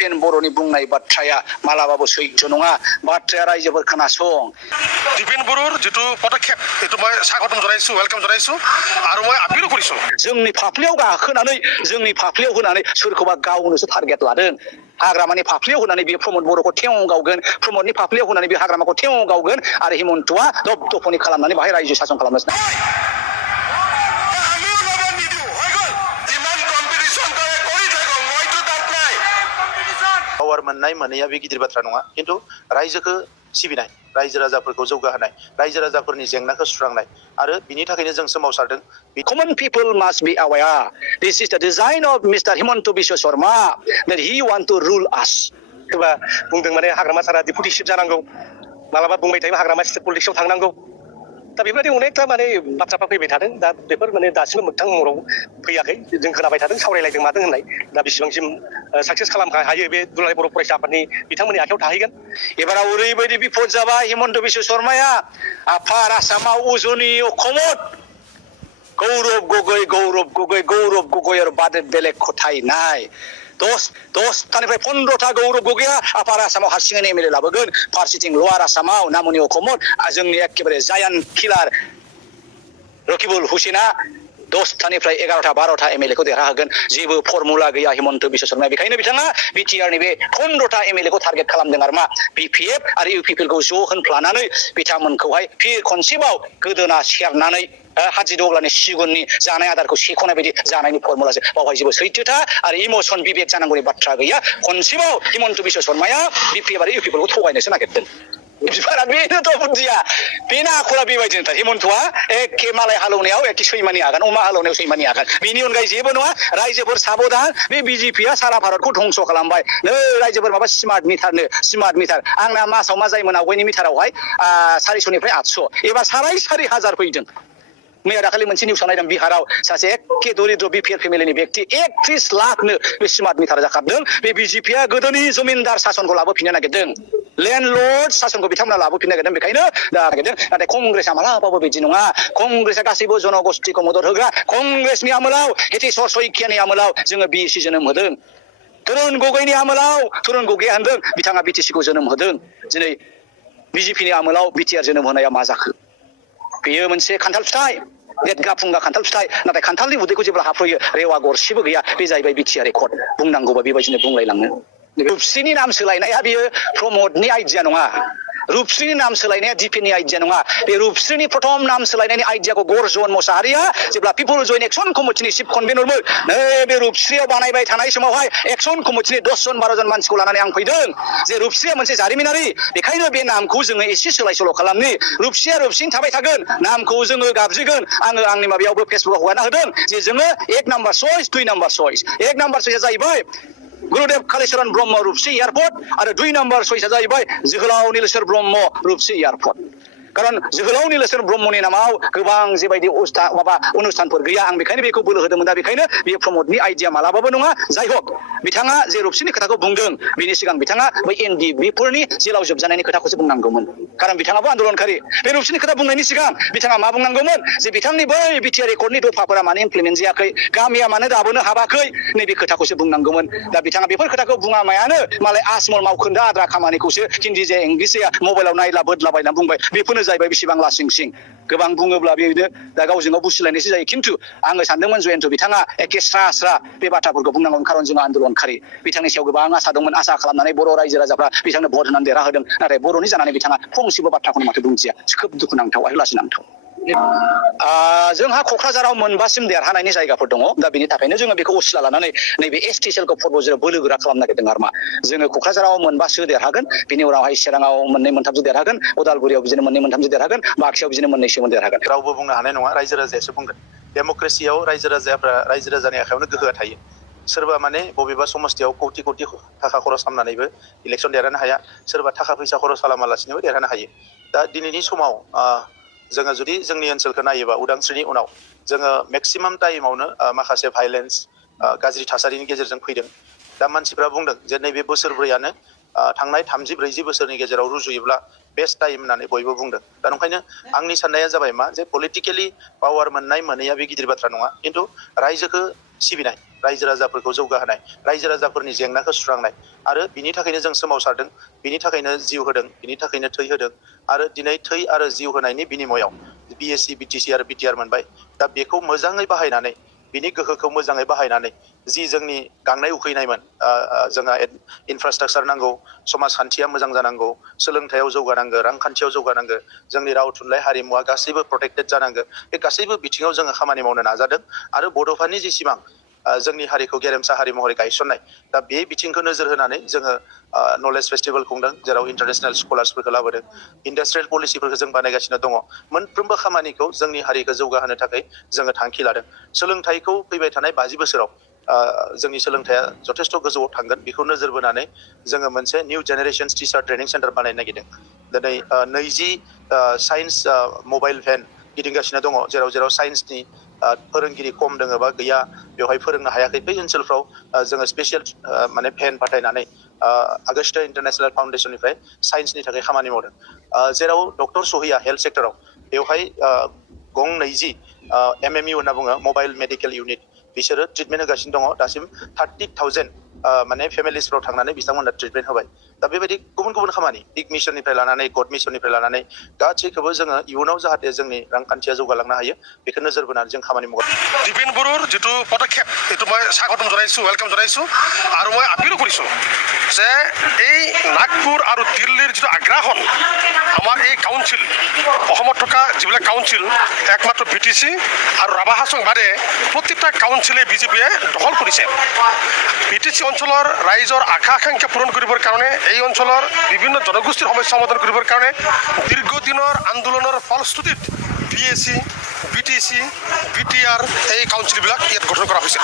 दिपेन बर'नि बुंनाय बाथ्राया मालाबाबो सैथो नङा बाथ्राया रायजोफोर खोनासं दिपेन बर'र जितु पदक्षेप एतु মই স্বাগতম জনাইছো वेलकाम জনাইছো আৰু মই আপিল কৰিছো जोंनि फाफ्लियाव गाखोनानै जोंनि फाफ्लियाव होनानै सोरखौबा गावनोसो टारगेट लादों हाग्रामानि फाफ्लियाव होनानै बे प्रमद बर'खौ थेव गावगोन प्रमदनि फाफ्लियाव होनानै बे हाग्रामाखौ थेव गावगोन आरो हिमन्तआ दबदफनि खालामनानै बाहाय रायजो शासन खालामगासिनो पावार मोननाय मोनैया बे गिदिर बाथ्रा नङा किन्तु रायजोखौ सिबिनाय रायजो राजाफोरखौ जौगाहोनाय रायजो राजाफोरनि जेंनाखौ सुस्रांनाय आरो बिनि थाखायनो जों सोमावसारदों Common people must be aware this is the design of Mr. Himanta Biswa Sarma that he want to rule us सोरबा बुंदों माने हाग्रामा सारा डिपुटि चिफ जानांगौ मालाबा बुंबाय थायो हाग्रामा स्टेट पलिटिक्सआव थांनांगौ दा बेबायदि अनेकथा माने बाथ्राफोर फैबाय थादों दा बेफोर माने दासिमबो मोगथां महराव फैयाखै जों खोनाबाय थादों सावरायलायदों मादों होननाय दा बेसेबांसिम साक्सेस खालामनो हायो बे दुलाराय बर' फरायसा आफादनि बिथांमोननि आखायाव थाहैगोन एबाराव ओरैबायदि बिपद जाबाय हिमन्त बिश्व शर्माया आफार आसामाव उजनि अखमत गौरब गगৈ आरो बादे बेलेग खथाय नाय 10थानिफ्राय 15टा गौरब गगैया आफार आसामाव हारसिङैनो एमएलए लाबोगोन फारसेथिं लवार आसामाव नामुनि अखमत जोंनि एकेबारे जायान किलार रकिबुल हुसेना 10थानिफ्राय 11टा 12टा एमएलए खौ देरहाहोगोन जेबो फर्मुला गैया हिमन्त बिश्व शर्मा बेखायनो बिथाङा बिटिआरनि बे 15टा एमएलए खौ टारगेट खालामदों आरो मा बिपिएफ आरो इउपिपिएल खौ ज' होनफ्लानानै बिथांमोनखौहाय फिर खनसेबाव गोदोना सेरनानै हाजि दग्लानि सिगुननि जानाय आदारखौ सेखनाय बायदि जानायनि फर्मुलासो बावहाय जेबो सैथोथा आरो इमोसन बिबेक जानांगौनि बाथ्रा गैया खनसेबाव हिमन्त बिश्व शर्माया बिपिएफ आरो इउपिपिएल खौ थगायनोसो नागिरदों बिफारा बेनोथ' बुद्धिया बेना आखला बेबायदिनो हिमन्तआ एखे मालाय हालौनायाव एखे सैमानि आगान अमा हालौनायाव सैमानि आगान बेनि अनगायै जेबो नङा रायजोफोर साबधान बे बिजेपिआ सारा भारतखौ ध्वंस खालामबाय नै रायजोफोर माबा स्मार्ट मिटार आंना मासाव मा जायोमोन आवगायनि मिटारावहाय 400निफ्राय 800 एबार 4,500 फैदों मैया दाखालि मोनसे निउसाव नायदों बिहाराव सासे एखे दरिद्र बिपिएल फेमिलिनि व्यक्ति 31 लाखनो बे स्मार्ट मिटार जाखाबदों बे बिजेपिआ गोदोनि जमिनदार शासनखौ लाबोफिननो नागिरदों लेन्डलर्ड शासनखौ बिथांमोना लाबोफिननो नागिरदों बेखायनो दा नागिरदों नाथाय कंग्रेसआ मालाबाबो बिदि नङा कंग्रेसआ गासैबो जनगोष्ठीखौ मदद होग्रा कंग्रेसनि आमोलाव हेतेश्वर शइकियानि आमोलाव जोङो बिएसि जोनोम होदों तरुण गगैनि आमोलाव तरुण गगैया होनदों बिथाङा बिटिसिखौ जोनोम होदों दिनै बिजेपिनि आमोलाव बिटिआर जोनोम होनाया मा जाखो बेयो मोनसे खान्थाल फिथाइ देदगा फुंगा खान्थाल फिथाइ नाथाय खान्थालनि उदैखौ जेब्ला हाफ्रयो रेवा गरसेबो गैया बे जाहैबाय बिटिआर रेकर्ड बुंनांगौबा बेबायदिनो बुंलायलाङो रुपस्रिनि नाम सोलायनाया बेयो प्रमदनि आइडिया नङा रुपस्रिनि नाम सोलायनाया दिपेननि आइडिया नङा बे रुपस्रिनि प्रथम नाम सोलायनायनि आइडियाखौ गर्जन मोसाहारिया जेब्ला पिपल जयेन्ट एक्सन कमिटिनि चिफ कनभेनरमोन नै बे रुपस्रियाव बानायबाय थानाय समावहाय एक्सन कमिटिनि 10 जन 12 जन मानसिखौ लानानै आं फैदों जे रुपस्रिया मोनसे जारिमिनारि बेखायनो बे नामखौ जोङो एसे सोलाय सोल' खालामनि रुपस्रिया रुपस्रिनि थाबाय थागोन नामखौ जोङो गाबज्रिगोन आङो आंनि माबायावबो फेसबुकाव हगारना होदों जे जोङो 1 number choice 2 number choice 1 number चइसआ जाहैबाय गुरुदेव कालीचरण ब्रह्म रुपस्रि एयारपोर्ट और 2 नम्बर चइसआ जाहैबाय जोहोलाव नीलेश्वर ब्रह्म रुपस्रि एयारपोर्ट कारण जोहोलाव नीलेश्वर ब्रह्मनि नामाव गोबां जेबायदि अनुष्ठानफोर गैया आं बेखायनो बेखौ बोलो होदोंमोन दा बेखायनो बे प्रमदनि आइडिया मालाबाबो नङा जाय हक बिथाङा जे रुपस्रिनि खोथाखौ बुंदों बिनि सिगां बिथाङा बै एनडिबिफोरनि जेलाव जोबजानायनि खोथाखौसो बुंनांगौमोन कारण बिथाङाबो आन्दोलनकारि बे रुपस्रिनि खोथा बुंनायनि सिगां बिथाङा मा बुंनांगौमोन जे बिथांनि बै बिटिआर रेकर्डनि दफाफोरा मानो इमप्लिमेन्ट जायाखै गामिया मानो दाबोनो हाबाखै नैबे खोथाखौसो बुंनांगौमोन दा बिथाङा बेफोर खोथाखौ बुङामायानो मालाय आसमल मावखोन्दा आद्रा खामानिखौसो हिन्दी जे इंलिस जाया मबाइलाव नायला बोदलाबायना बुंबाय बेफोरनो जाहैबाय बेसेबां लासिं सिं गोबां बुङोब्ला बेनो दा गावजों गाव बुसिलायनायसो जायो खिन्थु आङो सानदोंमोन जयन्त बिथाङा एखे स्रा बे बाथ्राफोरखौ बुंनांगौमोन खारन जोङो आन्दोलनकारि बिथांनि सायाव गोबां आसा दंमोन आसा खालामनानै बर' रायजो राजाफ्रा बिथांनो भट होनानै देरहाहोदों नाथाय बर'नि जानानै बिथाङा फंसेबो बाथ्राखौनो माथो बुंथिया खोब दुखुनांथाव आरो लाजिनांथाव जोंहा क'क्राझाराव मोनबासिम देरहानायनि जायगाफोर दङ दा बेनि थाखायनो जोङो बेखौ असिला लानानै नैबे एसटि सेलखौ फर्बजेराव बोलोगोरा खालामनो नागिरदों आरो मा जोङो क'क्राझाराव मोनबासो देरहागोन बिनि उनावहाय चिराङाव 2-3सो देरहागोन उदालगुरियाव बिदिनो 2-3सो देरहागोन बाक्सायाव बिदिनो 2-1सो देरहागोन रावबो बुंनो हानाय नङा रायजो राजायासो बुंगोन डेम'क्रेसियाव रायजो राजानि आखायावनो गोहोआ थायो सोरबा माने बबेबा समस्थियाव कौटि थाखा खरस खालामनानैबो इलेक्सन देरहानो हाया सोरबा थाखा फैसा खरस खालामालासिनोबो देरहानो हायो दा दिनैनि समाव जोङो जुदि जोंनि ओनसोलखौ नायोबा उदांस्रिनि उनाव जोङो मेक्सिमाम टाइमावनो माखासे भाइलेन्स गाज्रि थासारिनि गेजेरजों फैदों दा मानसिफ्रा बुंदों जे नैबे बोसोरब्रैयानो थांनाय 30-40 बोसोरनि गेजेराव रुजुयोब्ला बेस्ट टाइम होननानै बयबो बुंदों दा ओंखायनो आंनि साननाया जाबाय मा जे पलिटिकेलि पावार मोननाय मोनैया बे गिदिर बाथ्रा नङा खिन्थु रायजोखौ सिबिनाय रायजो राजाफोरखौ जौगाहोनाय रायजो राजाफोरनि जेंनाखौ सुस्रांनाय आरो बिनि थाखायनो जों सोमावसारदों बिनि थाखायनो जिउ होदों बिनि थाखायनो थै होदों आरो दिनै थै आरो जिउ होनायनि बिनिमयाव BSc BTC आरो BTR मोनबाय दा बेखौ मोजाङै बाहायनानै बिनि गोहोखौ मोजाङै बाहायनानै जि जोंनि गांनाय उखैनायमोन जोंहा इनफ्रास्ट्राक्चार नांगौ समाजखान्थिया मोजां जानांगौ सोलोंथायाव जौगानांगौ रांखान्थियाव जौगानांगौ जोंनि राव थुनलाइ हारिमुवा गासैबो प्रोटेक्टेड जानांगौ बे गासैबो बिथिङाव जोङो खामानि मावनो नाजादों आरो बड'फानि जि सिमां जोंनि हारिखौ गेरेमसा हारि महरै गायसननाय दा बे बिथिंखौ नोजोर होनानै जोङो नलेज फेस्टिभेल खुंदों जेराव इन्टारनेशनेल स्कलार्सफोरखौ लाबोदों इन्डास्ट्रियेल पलिसिफोरखौ जों बानायगासिनो दङ मोनफ्रोमबो खामानिखौ जोंनि हारिखौ जौगाहोनो थाखाय जोङो थांखि लादों सोलोंथाइखौ फैबाय थानाय 50 बोसोराव जोंनि सोलोंथाइया जथेस्थ' गोजौआव थांगोन बेखौ नोजोर बोनानै जोङो मोनसे new generation teacher training centre बानायनो नागिरदों दिनै 20 साइन्स मबाइल भेन गिदिंगासिनो दङ जेराव साइन्सनि फोरोंगिरि खम दङ बा गैया बेवहाय फोरोंनो हायाखै बै ओनसोलफ्राव जोङो स्पेसियेल माने भेन फाथायनानै आगस्टा इन्टारनेशनेल फाउन्डेसननिफ्राय साइन्सनि थाखाय खामानि मावदों जेराव डक्टर सहैया हेल्थ सेक्टराव बेवहाय गं 20 MMU होनना बुङो मबाइल मेडिकेल इउनिट बिसोरो ट्रिटमेन्ट होगासिनो दङ दासिम 30,000 माने फेमिलिसफ्राव थांनानै बिथांमोनहा ट्रिटमेन्ट होबाय दा बेबायदि गुबुन गुबुन खामानि बिग मिशननिफ्राय लानानै गड मिशननिफ्राय लानानै गासैखौबो जोङो इयुनाव जाहाथे जोंनि रांखान्थिया जौगालांनो हायो बेखौ नोजोर बोनानै जों खामानि मावगासिनो দিপেন বড়োৰ যিটো পদক্ষেপ এইটো মই স্বাগতম জনাইছোঁ ৱেলকাম জনাইছোঁ আৰু মই আপিলো কৰিছোঁ যে এই নাগপুৰ আৰু দিল্লীৰ যিটো আগ্ৰাসন আমাৰ এই কাউন্সিল অসমত থকা যিবিলাক কাউন্সিল একমাত্ৰ BTC আৰু ৰাভা হাছং বাদে প্ৰত্যেকটা কাউন্সিলে বিজেপিয়ে দখল কৰিছে BTC অঞ্চলৰ ৰাইজৰ আশা আকাংক্ষা পূৰণ কৰিবৰ কাৰণে এই অঞ্চলৰ বিভিন্ন জনগোষ্ঠীৰ সমস্যা সমাধান কৰিবৰ কাৰণে দীৰ্ঘদিনৰ আন্দোলনৰ ফলশ্ৰুতিত BSc BTC BTR এই কাউন্সিলবিলাক ইয়াত গঠন কৰা হৈছে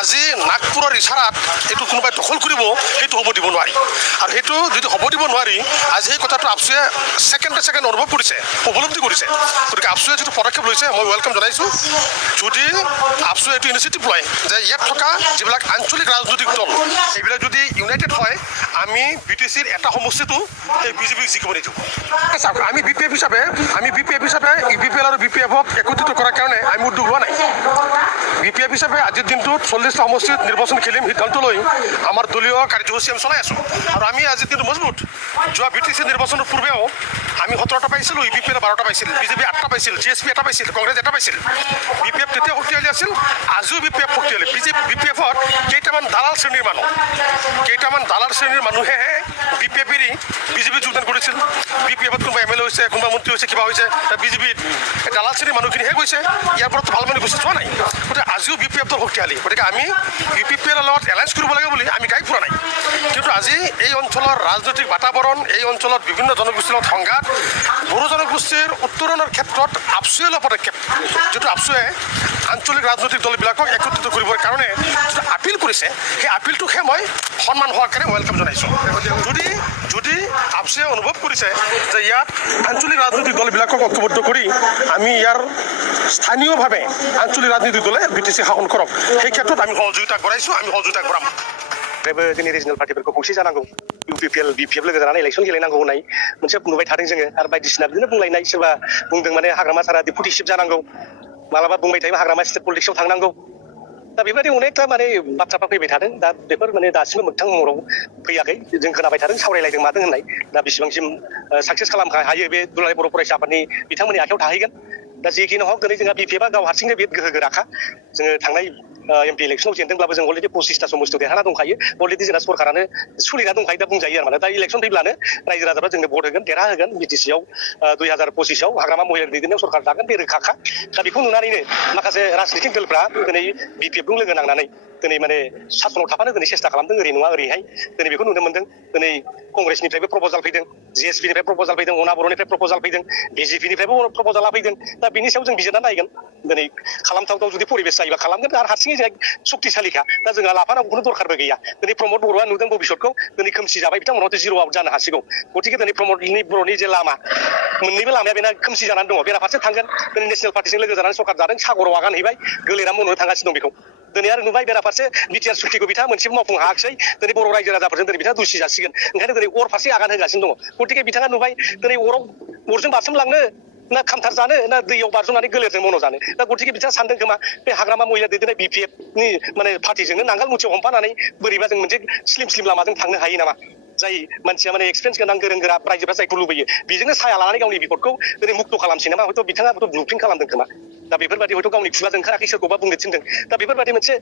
আজি নাগপুৰৰ ইশাৰাত এইটো কোনোবাই দখল কৰিব সেইটো হ'ব দিব নোৱাৰি আৰু সেইটো যদি হ'ব দিব নোৱাৰি আজি এই কথাটো আপচুৱে ছেকেণ্ড অনুভৱ কৰিছে উপলব্ধি কৰিছে গতিকে আপচুৱে যিটো পদক্ষেপ লৈছে মই ৱেলকাম জনাইছোঁ যদি আপচুৱে এইটো ইনিচিয়েটিভ লয় যে ইয়াত থকা যিবিলাক আঞ্চলিক ৰাজনৈতিক দল এইবিলাক যদি ইউনাইটেড হয় আমি BTCৰ এটা সমষ্টিটো এই বিজেপিক জিকিব নিদিওঁ চাওক আমি BPF হিচাপে UPPL আৰু BPFক একত্ৰিত কৰাৰ কাৰণে আমি উদ্যোগ লোৱা নাই BPF হিচাপে আজিৰ দিনটোত 40টা সমষ্টিত নিৰ্বাচন খেলিম সিদ্ধান্ত লৈ আমাৰ দলীয় কাৰ্যসূচী আমি চলাই আছোঁ আৰু আমি আজিৰ দিনটো মজবুত যোৱা BTC নিৰ্বাচনৰ পূৰ্বেও আমি 17টা পাইছিলোঁ UPPL 12টা পাইছিল বিজেপি 8টা পাইছিল GSP এটা পাইছিল কংগ্ৰেছ এটা পাইছিল BPF তেতিয়া শক্তিশালী আছিল আজিও BPF শক্তিশালী BPFত কেইটামান দালাল শ্ৰেণীৰ মানুহেহে BPF এৰি বিজেপিত যোগদান কৰিছিল BPFত কোনোবা MLA হৈছে কোনোবা মন্ত্ৰী হৈছে কিবা হৈছে বিজেপিত দালাল শ্ৰেণীৰ মানুহখিনিহে গৈছে ইয়াৰ পৰাতো ভাল মানুহ গুচি যোৱা নাই গতিকে আজিও BPF দল শক্তিশালী গতিকে আমি UPPL লগত এলায়েন্স কৰিব লাগে বুলি আমি গাই ফুৰা নাই কিন্তু আজি এই অঞ্চলৰ ৰাজনৈতিক বাতাবৰণ এই অঞ্চলত বিভিন্ন জনগোষ্ঠীৰ লগত সংঘাত বড়ো জনগোষ্ঠীৰ উত্তৰণৰ ক্ষেত্ৰত আপচুৱে লোৱা পদক্ষেপ যিটো আপচুৱে আঞ্চলিক ৰাজনৈতিক দলবিলাকক একত্ৰিত কৰিবৰ কাৰণে যিটো আপিল কৰিছে সেই আপিলটোকহে মই সন্মান সহকাৰে ৱেলকাম জনাইছোঁ যদি আপচুৱে অনুভৱ কৰিছে যে ইয়াত আঞ্চলিক ৰাজনৈতিক দলবিলাকক ঐক্যবদ্ধ কৰি আমি ইয়াৰ স্থানীয়ভাৱে আঞ্চলিক ৰাজনৈতিক দলে BTC শাসন কৰক সেই ক্ষেত্ৰত আমি সহযোগিতা কৰাইছোঁ আমি সহযোগিতা কৰাম जोंनि रिजनेल पार्टिफोरखौ खौसे जानांगौ UPPL BPF लोगो जानानै इलेक्सन गेलेनांगौ होननाय मोनसे नुबाय थादों जोङो आरो बायदिसिना बिदिनो बुंलायनाय सोरबा बुंदों माने हाग्रामा सारा डिपुटि चिफ जानांगौ मालाबा बुंबाय थायो हाग्रामा स्टेट पलिटिक्सआव थांनांगौ दा बेबायदि अनेकथा माने बाथ्राफ्रा फैबाय थादों दा बेफोर माने दासिमबो मोगथां महराव फैयाखै जों खोनाबाय थादों सावरायलायदों मादों होननाय दा बेसेबांसिम साक्सेस खालामनो हायो बे दुलाराय बर' फरायसा आफादनि बिथांमोननि आखायाव थाहैगोन दा जेखिनि हक दिनै जोंहा BPFआ गाव हारसिंनो बे गोहो गोराखा जोङो थांनाय MP इलेक्सनाव जेनदोंब्लाबो जों अलरेडि 25टा समस्थियाव देरहाना दंखायो अलरेडि जोंना सरकारानो सोलिना दंखायो दा बुंजायो आरो माने दा इलेक्सन फैब्लानो रायजो राजाफ्रा जोंनो भट होगोन देरहाहोगोन BTCआव 2025आव हाग्रामा महिलानि दैदेननायाव सरकार दागोन बे रोखाखा दा बेखौ नुनानैनो माखासे राजनीतिक दलफ्रा दिनै BPFजों लोगो नांनानै दिनै माने सासनाव थाफानो दिनै सेस्था खालामदों ओरै नङा ओरैहाय दिनै बेखौ नुनो मोन्दों दिनै कंग्रेसनिफ्रायबो प्रप'जाल फैदों GSPनिफ्राय प्रप'जाल फैदों अना बर'निफ्राय प्रप'जाल फैदों BJPनिफ्रायबो प्रप'जाला फैदों दा बिनि सायाव जों बिजिरना नायगोन दिनै खालामथावथाव जुदि परिबेस जायोबा खालामगोन आरो हारसिङै जोंहा शक्तिशालिखा दा जोंहा लाफानांगौखौनो दरखारबो गैया दिनै प्रमद बर'आ नुदों भबिष्यतखौ दिनै खोमसि जाबाय बिथांमोनहाथ' जिर' आउट जानो हासिगौ गतिके दिनै प्रमदनि बर'नि जे लामा मोननैबो लामाया बेना खोमसि जानानै दङ बेराफारसे थांगोन दिनै नेसनेल पार्टिजों लोगो जानानै सरकार जादों सागराव आगान हैबाय गोलेरा मावनो थांगासिनो दं बेखौ दिनै आरो नुबाय बेराफारसे BTR सुक्तिखौ बिथाङा मोनसेबो मावफुंनो हायाखिसै दिनै बर' रायजो राजाफोरजों दिनै बिथाङा दुसि जासिगोन ओंखायनो दिनै अर फारसे आगान होगासिनो दङ गतिके बिथाङा नुबाय दिनै अरजों बारसोमलांनो ना खामथार जानो ना दैयाव बारजोमनानै गोलेरजों मन' जानो दा गतिके बिथाङा सानदों खोमा बे हाग्रामा महिला दैदेननाय BPFनि माने पार्टिजोंनो नांगाल मुथियाव हमफानानै बोरैबा जों मोनसे स्लिम लामाजों थांनो हायो नामा जाय मानसिया माने एक्सपिरियेन्स गोनां गोरों गोरा रायजोफ्रा जायखौ लुबैयो बेजोंनो साया लानानै गावनि बिपदखौ दिनै मुक्त खालामसै नामा हयथ' बिथाङा हयथ' ब्लुप्रिन्ट खालामदों खोमा दा बेफोरबायदि हयथ' गावनि खुगाजों ओंखाराखै सोरखौबा बुंनो थिनदों दा बेफोरबायदि मोनसे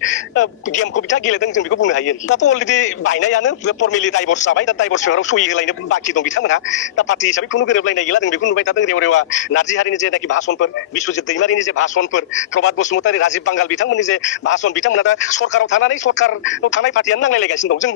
गेमखौ बिथाङा गेलेदों जों बेखौ बुंनो हायो दाथ' अलरेडि बायनायानो फर्मेलि डाइभर्स जाबाय दा डाइभर्स पेपाराव सहि होलायनो बाखि दं बिथांमोनहा दा पार्टि हिसाबै खुनु गोरोबलायनाय गैला जों बेखौ नुबाय थादों रेवा नार्जि हारिनि जेनाखि भाषणफोर बिस्वजित दैमारिनि जे भाषणफोर प्रभात बसुमतारी राजीब बांगाल बिथांमोननि जे भाषण बिथांमोना दा सरकाराव थानानै सरकाराव थानाय पार्टियानो नांलायलायगासिनो दं जों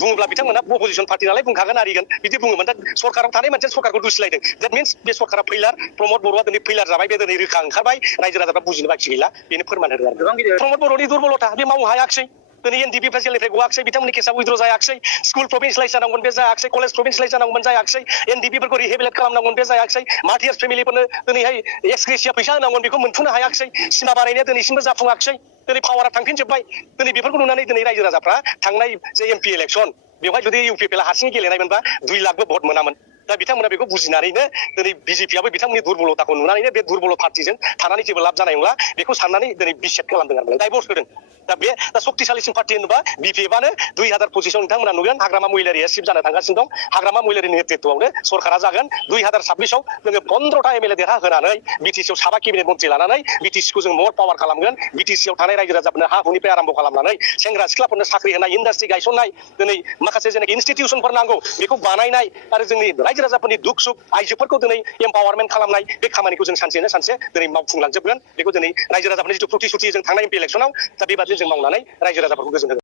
बुङोब्ला बिथांमोना अपोजिसन पार्टि नालाय बुंखागोन आरिगोन बिदि बुङोमोन दा सरकाराव थानाय मानसिया सरकारखौ दुसिलायदों द्याट मिन्स बे सरकारा फैलार प्रमद बर'आ दिनै फैलार जाबाय बे दिनै रोखा ओंखारबाय रायजो राजाफ्रा बुजिनो बाखि गैला बेनो फोरमान होदों आरो प्रमद बर'नि दुरबलथा बे मावनो हायाखिसै दिनै NDP जेलनिफ्राय गवाखिसै बिथांमोननि केसा उइद्र जायाखिसै स्कुल प्रभिन्सियेलाइज जानांगौमोन बे जायाखिसै कलेज प्रभिन्सियेलाइज जानांगौमोन जायाखिसै NDPफोरखौ रिहेबिलेट खालामनांगौमोन बे जायाखिसै मार्टियार्स फेमिलिफोरनो दिनैहाय एक्सग्रेसिया फैसा होनांगौमोन बेखौ मोनफुंनो हायाखिसै सिमा बारायनाया दिनैसिमबो जाफुङाखिसै दिनै पावारा थांफिनजोब्बाय दिनै बेफोरखौ नुनानै दिनै रायजो राजाफ्रा थांनाय जे MP इलेक्सन बेवहाय जुदि UPPला हारसिङै गेलेनायमोनबा 2 लाखबो भट मोनामोन दा बिथांमोना बेखौ बुजिनानैनो दिनै BJPआबो बिथांमोननि दुरबलताखौ नुनानैनो बे दुरबल पार्टिजों थानानै जेबो लाब जानाय नंला बेखौ साननानै दिनै बिसेट खालामदों आरो डाइभर्स होदों दा बे सक्तिशालिसिन पार्टि होनोबा BPFआनो 2025 नोंथांमोना नुगोन हाग्रामा महिलारिया सिफ जानो थांगासिनो दं हाग्रामा महिलारिनि नेतृत्वआवनो सरकारा जागोन 2026आव जोङो 15टा MLA देरहा होनानै BTCआव 7 केबिनेट मन्थ्रि लानानै BTCखौ जों मर पावार खालामगोन BTCआव थानाय रायजो राजाफोरनो हा हुनिफ्राय आरम्भ खालामनानै सेंग्रा सिख्लाफोरनो साख्रि होनाय इन्डास्ट्रि गायसननाय दिनै माखासे जेनाखि इनस्टिटिउसनफोर नांगौ बेखौ बानायनाय आरो जोंनि रायजो राजाफोरनि दुख सुख आइजोफोरखौ दिनै एम्पावारमेन्ट खालामनाय बे खामानिखौ जों सानसेनो सानसे दिनै मावफुंलांजोबगोन बेखौ दिनै रायजो राजाफोरनि जिथु प्रतिश्रुति जों थांनाय MP इलेक्सनाव दा बेबादिनो जों मावनानै रायजो राजाफोरखौ गोजोन होगोन